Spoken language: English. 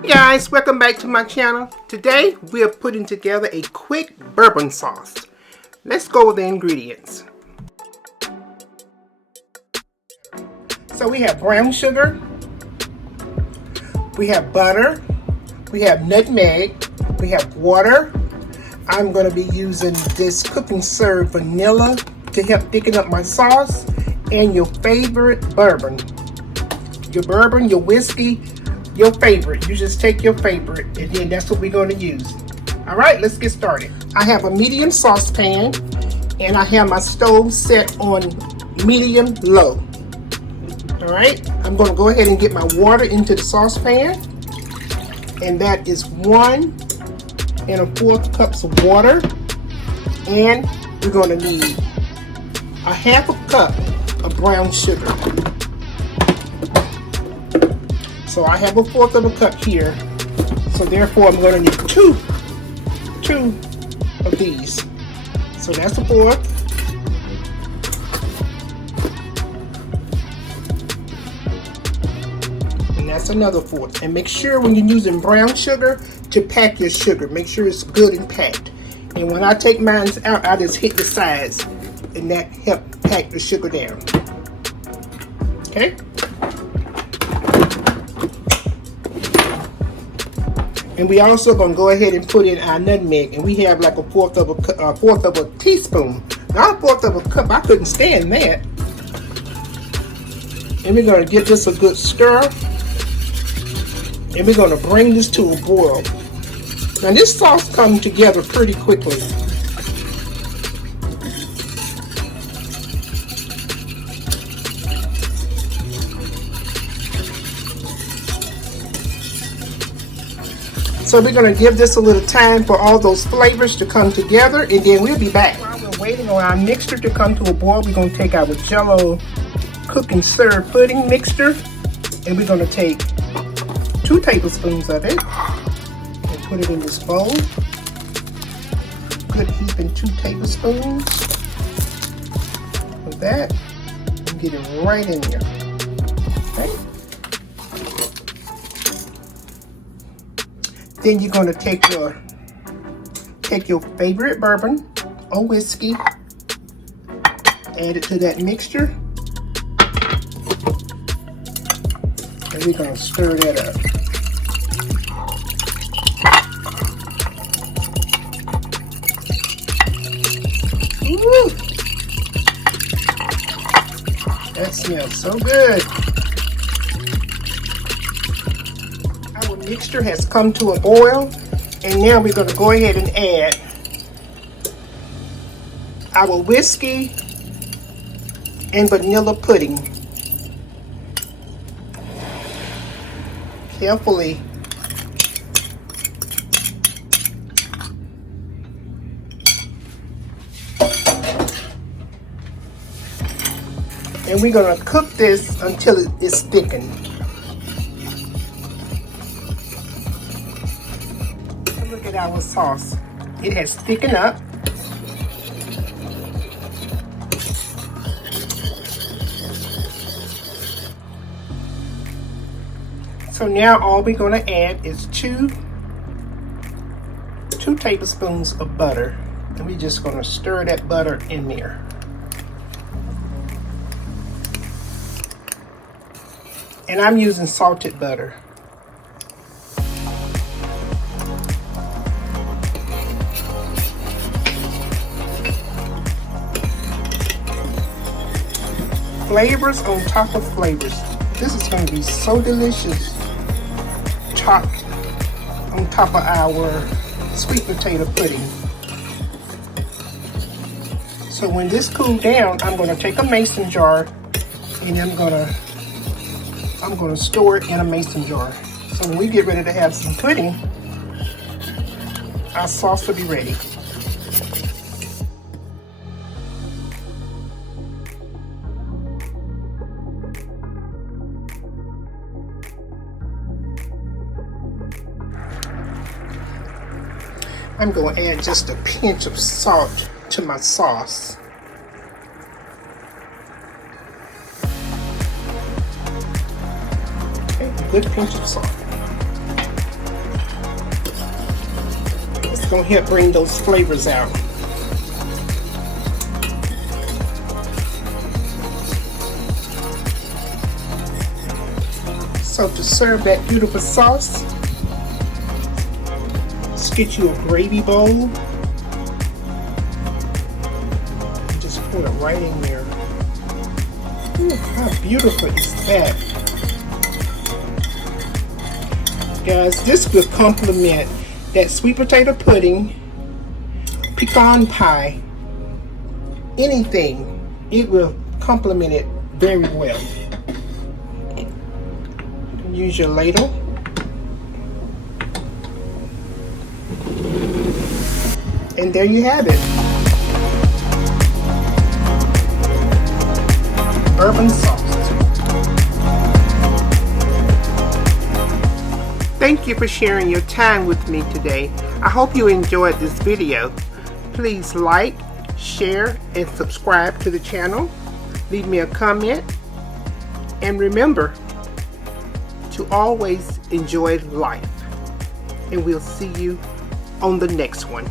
Hey guys, welcome back to my channel. Today we are putting together a quick bourbon sauce. Let's go with the ingredients. So we have brown sugar, we have butter, we have nutmeg, we have water. I'm going to be using this cooking serve vanilla to help thicken up my sauce, and your favorite bourbon. Your bourbon, your whiskey, your favorite. You just take your favorite, and then that's what we're going to use. All right, let's get started. I have a medium saucepan, and I have my stove set on medium low. All right, I'm going to go ahead and get my water into the saucepan, and that is 1 1/4 cups of water, and we're going to need a 1/2 cup of brown sugar. So I have 1/4 cup here, so therefore I'm going to need two of these. So that's a 1/4. And that's another 1/4. And make sure when you're using brown sugar to pack your sugar. Make sure it's good and packed. And when I take mine out, I just hit the sides, and that helps pack the sugar down. Okay? And we also gonna go ahead and put in our nutmeg, and we have like a fourth of a teaspoon, not a 1/4 of a cup. I couldn't stand that. And we're gonna give this a good stir, and we're gonna bring this to a boil. Now this sauce comes together pretty quickly. So we're going to give this a little time for all those flavors to come together, and then we'll be back. While we're waiting on our mixture to come to a boil, we're going to take our Jello cook and serve pudding mixture, and we're going to take 2 tablespoons of it and put it in this bowl. Good heaping 2 tablespoons of that, and get it right in there. Okay. Then you're going to take your favorite bourbon or whiskey, add it to that mixture, and we're going to stir that up. Woo! That smells so good. Our mixture has come to a boil, and now we're going to go ahead and add our whiskey and vanilla pudding. Carefully. And we're going to cook this until it is thickened. Look at our sauce. It has thickened up. So now all we're going to add is 2 tablespoons of butter. And we're just going to stir that butter in there. And I'm using salted butter. Flavors on top of flavors. This is going to be so delicious. On top of our sweet potato pudding. So when this cools down, I'm going to take a mason jar, and I'm going to store it in a mason jar. So when we get ready to have some pudding, our sauce will be ready. I'm going to add just a pinch of salt to my sauce. Okay, a good pinch of salt. gonna help bring those flavors out. So to serve that beautiful sauce, let's get you a gravy bowl. Just pour it right in there. Ooh, how beautiful is that? Guys, this will complement that sweet potato pudding, pecan pie, anything. It will complement it very well. Use your ladle. And there you have it. Bourbon sauce. Thank you for sharing your time with me today. I hope you enjoyed this video. Please like, share, and subscribe to the channel. Leave me a comment. And remember to always enjoy life. And we'll see you on the next one.